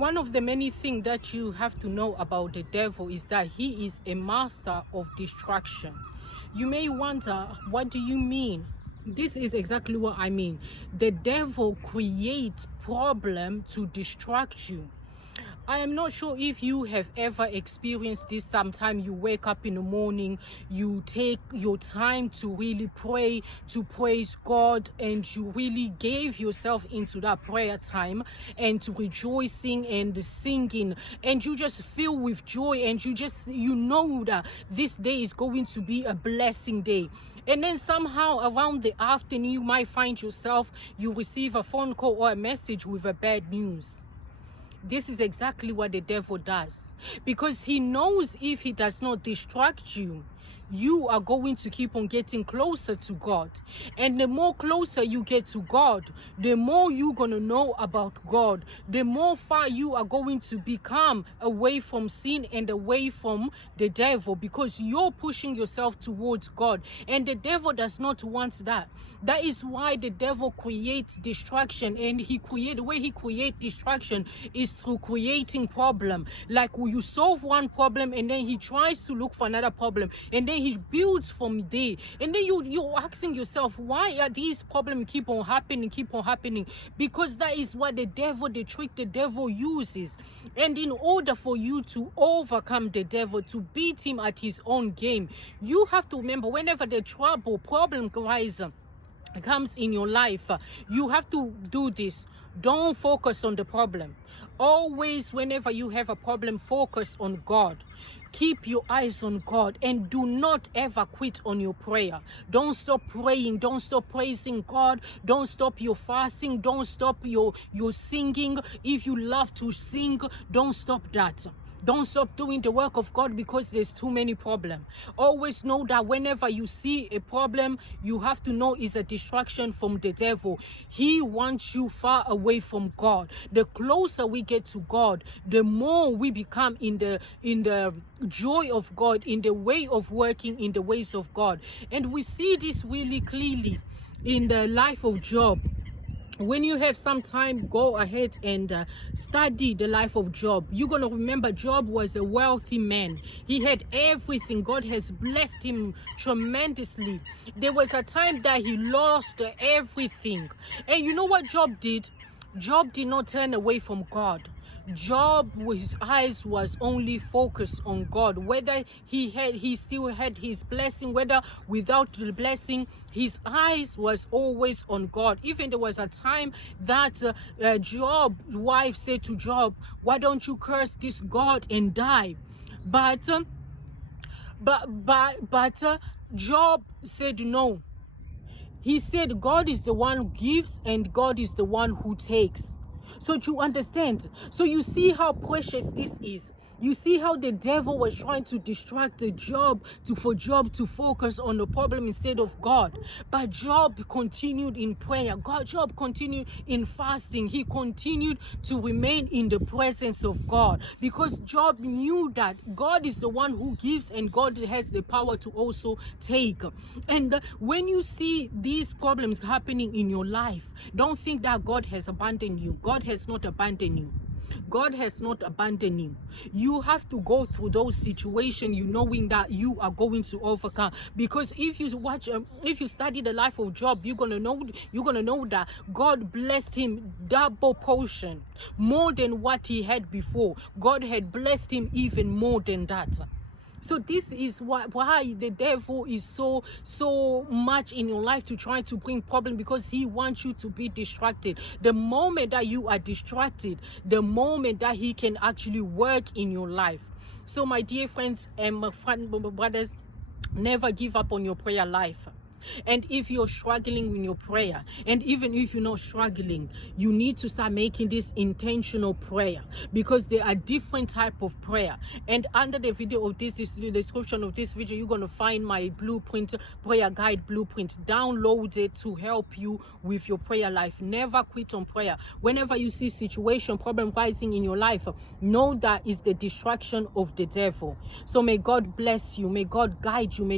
One of the many things that you have to know about the devil is that he is a master of distraction. You may wonder, what do you mean? This is exactly what I mean. The devil creates problem to distract you. I am not sure if you have ever experienced this. Sometime you wake up in the morning, you take your time to really pray, to praise God, and you really gave yourself into that prayer time and to rejoicing and singing, and you just feel with joy, and you know that this day is going to be a blessing day. And then somehow around the afternoon, you might find yourself, you receive a phone call or a message with a bad news. This is exactly what the devil does, because he knows if he does not distract you, you are going to keep on getting closer to God. And the more closer you get to God, the more you're going to know about God, the more far you are going to become away from sin and away from the devil, because you're pushing yourself towards God. And the devil does not want that. That is why the devil creates distraction, and the way he creates distraction is through creating problem. Like you solve one problem and then he tries to look for another problem, and then he builds from there, and then you're asking yourself, why are these problems keep on happening? Because that is what the trick the devil uses. And in order for you to overcome the devil, to beat him at his own game, you have to remember, whenever the problem comes in your life, you have to do this. Don't focus on the problem. Always, whenever you have a problem, focus on God. Keep your eyes on God, and do not ever quit on your prayer. Don't stop praying. Don't stop praising God. Don't stop your fasting. Don't stop your singing. If you love to sing, don't stop that. Don't stop doing the work of God because there's too many problems. Always know that whenever you see a problem, you have to know it's a distraction from the devil. He wants you far away from God. The closer we get to God, the more we become in the joy of God, in the way of working in the ways of God. And we see this really clearly in the life of Job. When you have some time, go ahead and study the life of Job. You're going to remember Job was a wealthy man. He had everything. God has blessed him tremendously. There was a time that he lost everything. And you know what Job did? Job did not turn away from God. Job, his eyes was only focused on God. Whether he still had his blessing, whether without the blessing, his eyes was always on God. Even there was a time that Job's wife said to Job, "Why don't you curse this God and die?" But Job said no. He said God is the one who gives and God is the one who takes. So you understand? So you see how precious this is. You see how the devil was trying to distract Job for Job to focus on the problem instead of God. But Job continued in prayer. Job continued in fasting. He continued to remain in the presence of God, because Job knew that God is the one who gives and God has the power to also take. And when you see these problems happening in your life, don't think that God has abandoned you. God has not abandoned you. God has not abandoned you. You have to go through those situations, knowing that you are going to overcome. Because if you study the life of Job, you're gonna know that God blessed him double portion, more than what he had before. God had blessed him even more than that. So this is why the devil is so much in your life to try to bring problem, because he wants you to be distracted. The moment that you are distracted, the moment that he can actually work in your life. So my dear friends and my brothers, never give up on your prayer life. And if you're struggling with your prayer, and even if you're not struggling, you need to start making this intentional prayer, because there are different type of prayer. And under the video of this the description of this video, you're going to find my blueprint, prayer guide blueprint. Download it to help you with your prayer life. Never quit on prayer. Whenever you see situation, problem rising in your life, know that is the distraction of the devil. So may God bless you. May God guide you. May